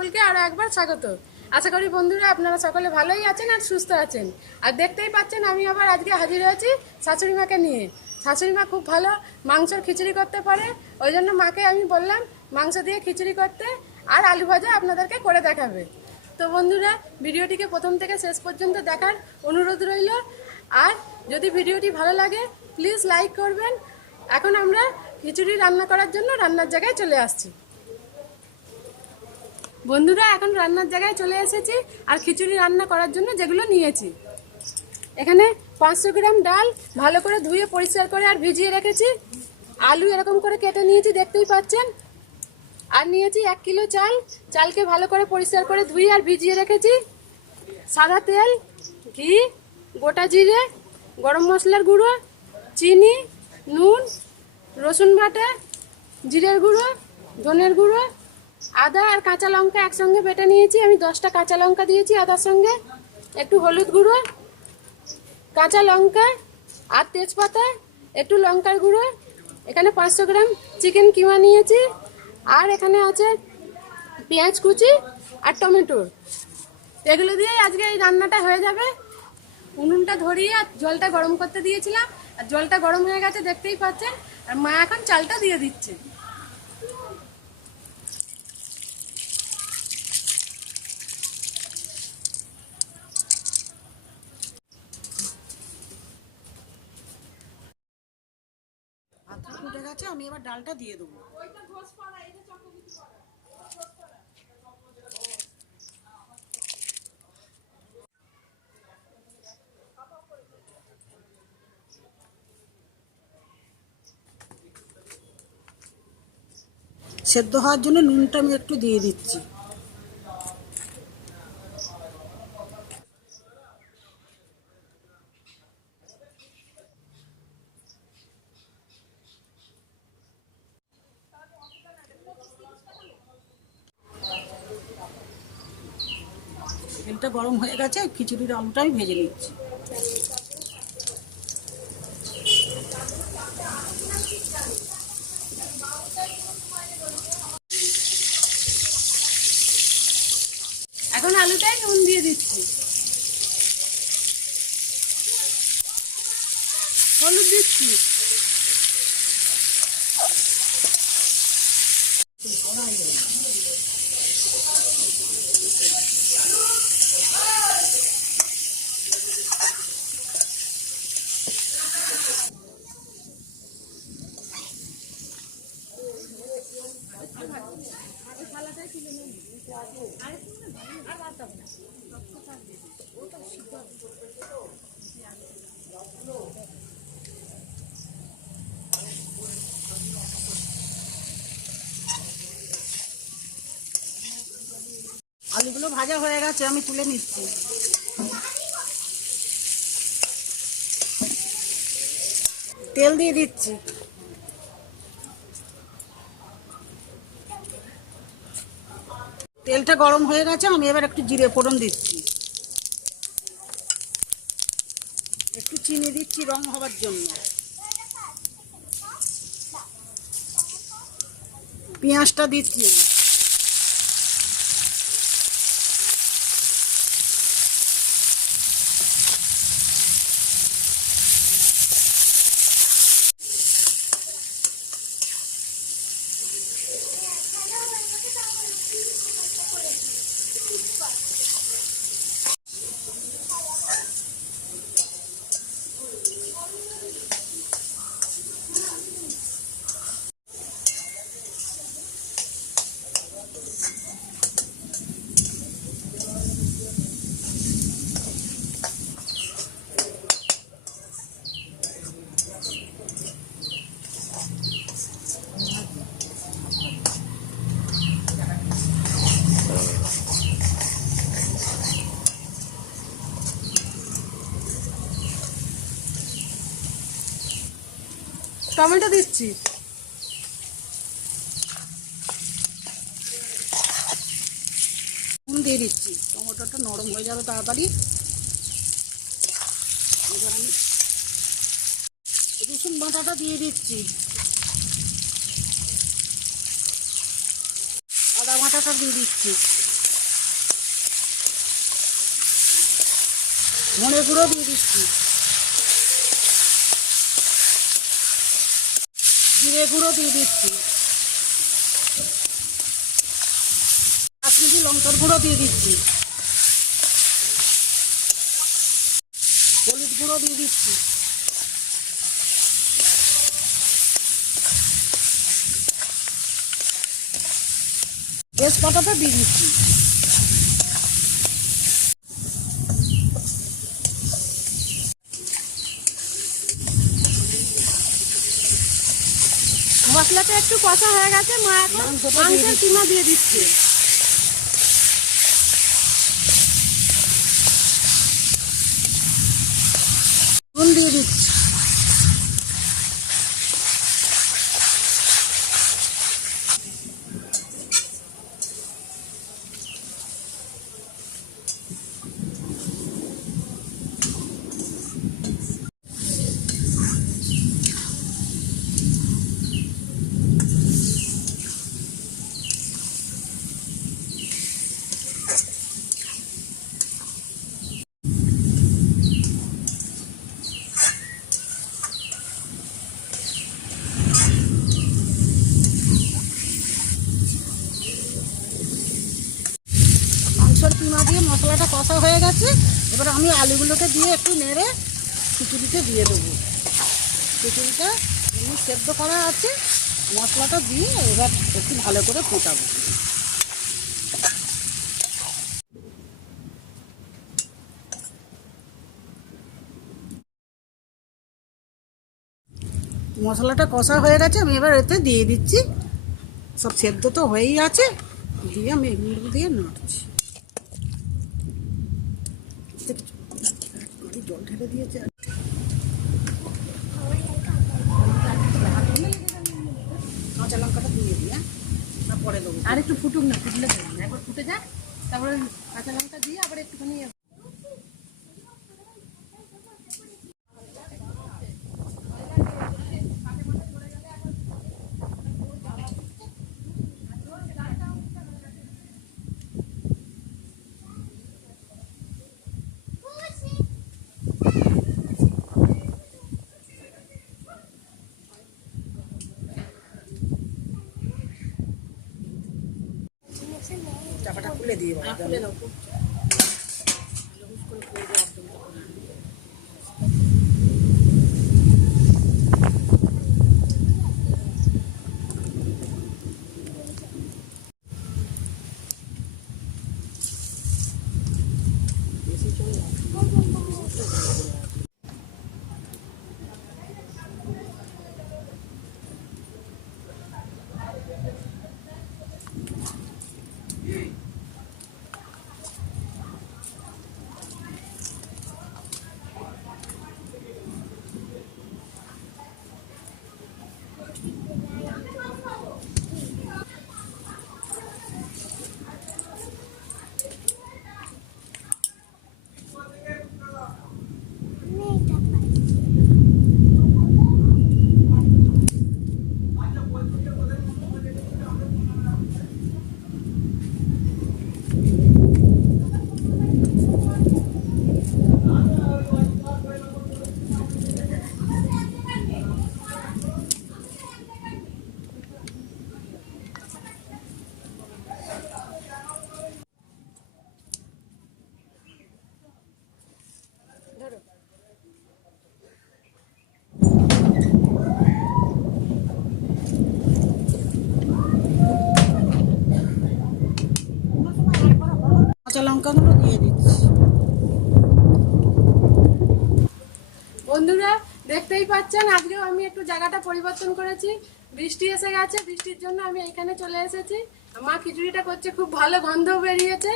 সকলকে আরো একবার স্বাগত। আশা করি বন্ধুরা আপনারা সকলে ভালোই আছেন আর সুস্থ আছেন। আর দেখতেই পাচ্ছেন আমি আবার আজকে হাজির হয়েছি শাশুড়ি মাকে নিয়ে। শাশুড়ি মা খুব ভালো মাংসের খিচুড়ি করতে পারে, ওই জন্য মাকে আমি বললাম মাংস দিয়ে খিচুড়ি করতে, আর আলু ভাজা আপনাদেরকে করে দেখাবে। তো বন্ধুরা ভিডিওটিকে প্রথম থেকে শেষ পর্যন্ত দেখার অনুরোধ রইল। আর যদি ভিডিওটি ভালো লাগে প্লিজ লাইক করবেন। এখন আমরা খিচুড়ি রান্না করার জন্য রান্নার জায়গায় চলে আসছি। বন্ধুরা এখন রান্নার জায়গায় চলে এসেছি আর খিচুড়ি রান্না করার জন্য যেগুলো নিয়েছি, এখানে 500 গ্রাম ডাল ভালো করে ধুয়ে পরিষ্কার করে আর ভিজিয়ে রেখেছি। আলু এরকম করে কেটে নিয়েছি দেখতেই পাচ্ছেন। আর নিয়েছি 1 কিলো চাল, চালকে ভালো করে পরিষ্কার করে ধুয়ে আর ভিজিয়ে রেখেছি। সাদা তেল, ঘি, গোটা জিরে, গরম মশলার গুঁড়ো, চিনি, নুন, রসুন বাটা, জিরের গুঁড়ো, ধনের গুঁড়ো, আদা আর কাঁচা লঙ্কা একসঙ্গে বেটে নিয়েছি। আমি 10টা কাঁচা লঙ্কা দিয়েছি আদার সঙ্গে, একটু হলুদ গুঁড়ো, কাঁচা লঙ্কা আর তেজপাতা, একটু লঙ্কার গুঁড়ো। এখানে 500 গ্রাম চিকেন কিমা নিয়েছি। আর এখানে আছে পেঁয়াজ কুচি আর টমেটো। এগুলো দিয়ে আজকে এই রান্নাটা হয়ে যাবে। উনুনটা ধরিয়ে আর জলটা গরম করতে দিয়েছিলাম, আর জলটা গরম হয়ে গেছে দেখতেই পাচ্ছেন। আর মা এখন চালটা দিয়ে দিচ্ছে। আধা ফুটে গেছে, আমি এবার ডালটা দিয়ে দেবো। সেদ্ধ হওয়ার জন্য নুনটা আমি একটু দিয়ে দিচ্ছি। তেলটা গরম হয়ে গেছে, খিচুড়ির আলুটা আমি ভেজে নিচ্ছি। এখন আলুটাই নুন দিয়ে দিচ্ছি, হলুদ দিচ্ছি, আলুগুলো ভাজা হয়ে গেছে, আমি তুলে নিচ্ছি। তেল দিয়ে দিচ্ছি। তেলটা গরম হয়ে গেছে, আমি এবার একটু জিরে ফোড়ন দিচ্ছি, একটু চিনি দিচ্ছি রং হবার জন্য, পেঁয়াজটা দিচ্ছি। টমেটো দিচ্ছি, নুন দিয়ে দিচ্ছি। টমেটোটা নরম হয়ে যাবে তাড়াতাড়ি। এবার আমি রসুন বাটাটা দিয়ে দিচ্ছি, আদা বাটাটা দিয়ে দিচ্ছি। ধনে গুঁড়ো দিয়ে দিচ্ছি, জিরে গুঁড়ো দিয়ে দিচ্ছি, কাশ্মীরি লঙ্কার গুঁড়ো দিয়ে দিচ্ছি, হলুদ গুঁড়ো দিয়ে দিচ্ছি, তেজপাতাটা দিয়ে দিচ্ছি। মশলাটা একটু কষা হয়ে গেছে, মা এখন মাংসের কিমা দিয়ে দিচ্ছে। নুন দিয়ে দিচ্ছি, মাংসের কিমা দিয়ে মশলাটা কষা হয়ে গেছে। এবার আমি আলুগুলোকে দিয়ে একটু নেড়ে খিচুড়িতে দিয়ে দেবো। খিচুড়িটা এমনি সেদ্ধ করা আছে, মশলাটা দিয়ে এবার একটু ভালো করে ফোটাবো। মশলাটা কষা হয়ে গেছে, আমি এবার এতে দিয়ে দিচ্ছি। সব সেদ্ধ তো হয়েই আছে, দিয়ে আমি এগুলো দিয়ে নাড়ছি। জল ঢেলে দিয়েছে, কাঁচা লঙ্কাটা দিয়ে দিই, তারপরে দেবো। আর একটু ফুটুক না, ফুটলে দেবেন, একবার ফুটে যাক, তারপরে কাঁচা লঙ্কা দিয়ে আবার একটুখানি চাপাটা খুলে দিয়ে খুলে দাও। কাঁচা লঙ্কাগুলো দিয়ে দিচ্ছি। বন্ধুরা দেখতেই পাচ্ছেন, আজকেও আমি একটু জায়গাটা পরিবর্তন করেছি। বৃষ্টি এসে গেছে, বৃষ্টির জন্য আমি এখানে চলে এসেছি। মা খিচুড়িটা করছে, খুব ভালো গন্ধ বেরিয়েছে।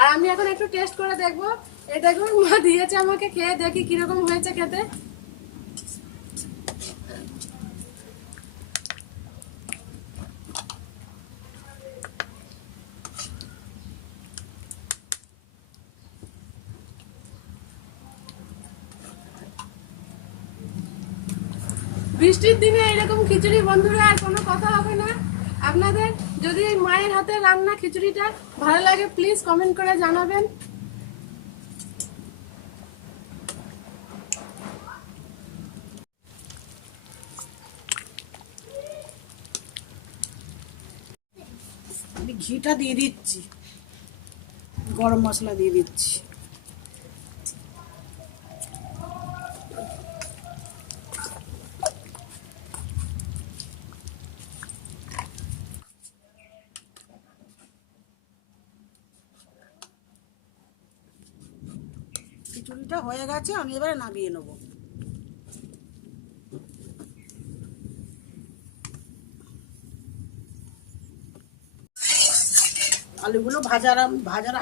আর আমি এখন একটু টেস্ট করে দেখবো। এই দেখুন, মা দিয়েছে আমাকে, খেয়ে দেখি কিরকম হয়েছে খেতে। বৃষ্টির দিনে এরকম খিচুড়ি বন্ধুরা আর কোনো কথা হবে না। আপনাদের যদি এই মায়ের হাতের রান্না খিচুড়িটা ভালো লাগে, প্লিজ কমেন্ট করে জানাবেন। ঘিটা দিয়ে দিচ্ছি, গরম মশলা দিয়ে দিচ্ছি। খিচুড়িটা হয়ে গেছে, আমি এবারে নামিয়ে নেব। আলুগুলো ভাজার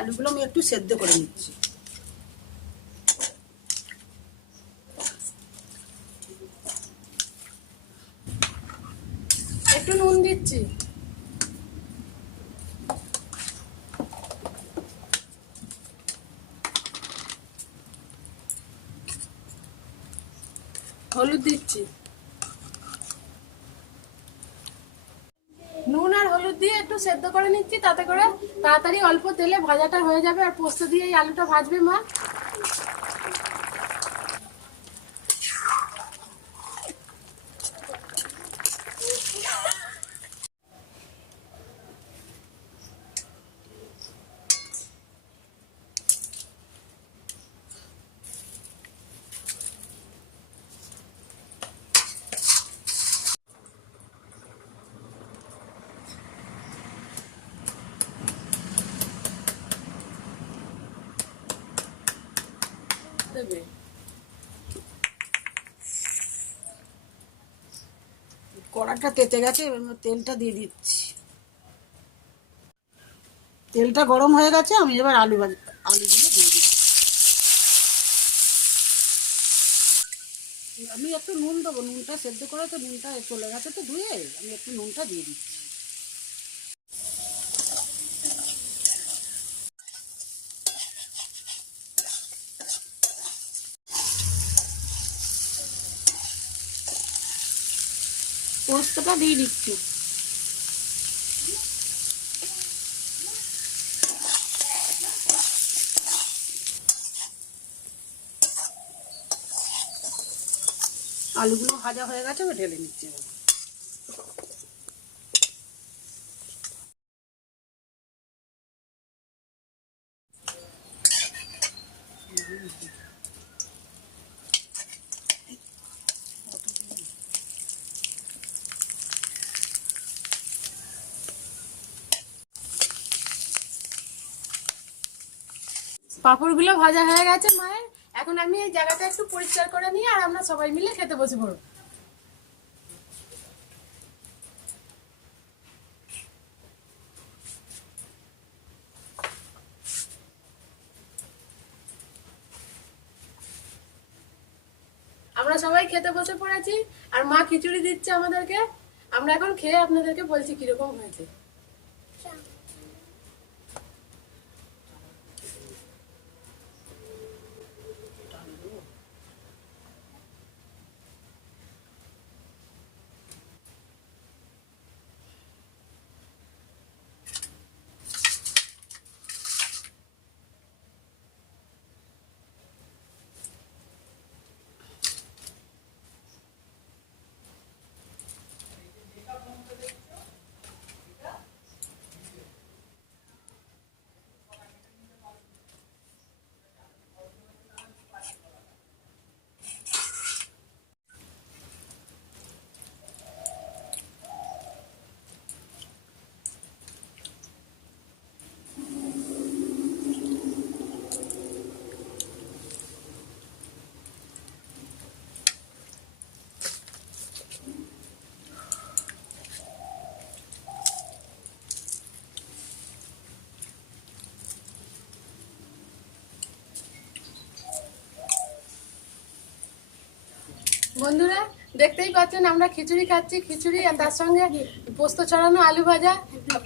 আলুগুলো আমি একটু সেদ্ধ করে নিচ্ছি। একটু নুন দিচ্ছি, হলুদ দিচ্ছি। নুন আর হলুদ দিয়ে একটু সেদ্ধ করে নিচ্ছি, তাতে করে তাড়াতাড়ি অল্প তেলে ভাজাটা হয়ে যাবে। আর পোস্ত দিয়ে এই আলুটা ভাজবে মা। দেবে কড়াটা তেতে গেছে, এবার আমি তেলটা দিয়ে দিচ্ছি। তেলটা গরম হয়ে গেছে, আমি এবার আলুগুলো দিয়ে দিচ্ছি। আমি একটু নুন দেবো, নুনটা সেদ্ধ করে তো নুনটা চলে গেছে, তো ধুয়ে আমি একটু নুনটা দিয়ে দিচ্ছি। পোস্তটা দিয়ে দিচ্ছি। আলুগুলো ভাজা হয়ে গেছে, আমি ঢেলে নিচ্ছি এবার। পাঁপড়গুলো ভাজা হয়ে গেছে মায়ের। এখন আমি এই জায়গাটা একটু পরিষ্কার করে নিয়ে আর আমরা সবাই মিলে খেতে বসে পড়ব। আমরা সবাই খেতে বসে পড়েছি, আর মা খিচুড়ি দিচ্ছে আমাদেরকে। আমরা এখন খেয়ে আপনাদেরকে বলছি কিরকম হয়েছে। বন্ধুরা দেখতেই পাচ্ছেন আমরা খিচুড়ি খাচ্ছি, খিচুড়ি আর তার সঙ্গে পোস্ত ছড়ানো আলু ভাজা,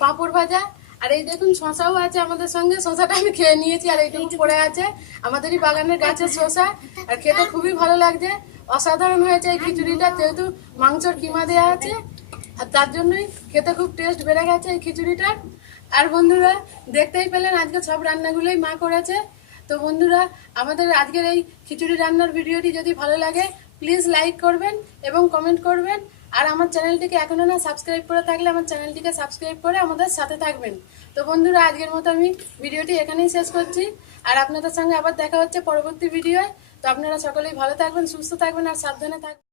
পাঁপড় ভাজা। আর এই দেখুন শশাও আছে আমাদের সঙ্গে, শশাটা আমি খেয়ে নিয়েছি। আর এইটুকু পড়ে আছে আমাদেরই বাগানের গাছের শশা। আর খেতে খুবই ভালো লাগছে, অসাধারণ হয়েছে এই খিচুড়িটা। যেহেতু মাংসর কিমা দেওয়া আছে, আর তার জন্যই খেতে খুব টেস্ট বেড়ে গেছে এই খিচুড়িটার। আর বন্ধুরা দেখতেই পেলেন আজকে সব রান্নাগুলোই মা করেছে। তো বন্ধুরা আমাদের আজকের এই খিচুড়ি রান্নার ভিডিওটি যদি ভালো লাগে প্লিজ লাইক করবেন এবং কমেন্ট করবেন। আর আমার চ্যানেলটিকে এখনো না সাবস্ক্রাইব করে থাকলে আমার চ্যানেলটিকে সাবস্ক্রাইব করে আমাদের সাথে থাকবেন। তো বন্ধুরা, আজকের মতো আমি ভিডিওটি এখানেই শেষ করছি। আর আপনাদের সঙ্গে আবার দেখা হচ্ছে পরবর্তী ভিডিওয়। তো আপনারা সকলেই ভালো থাকবেন, সুস্থ থাকবেন আর সাবধানে থাকবেন।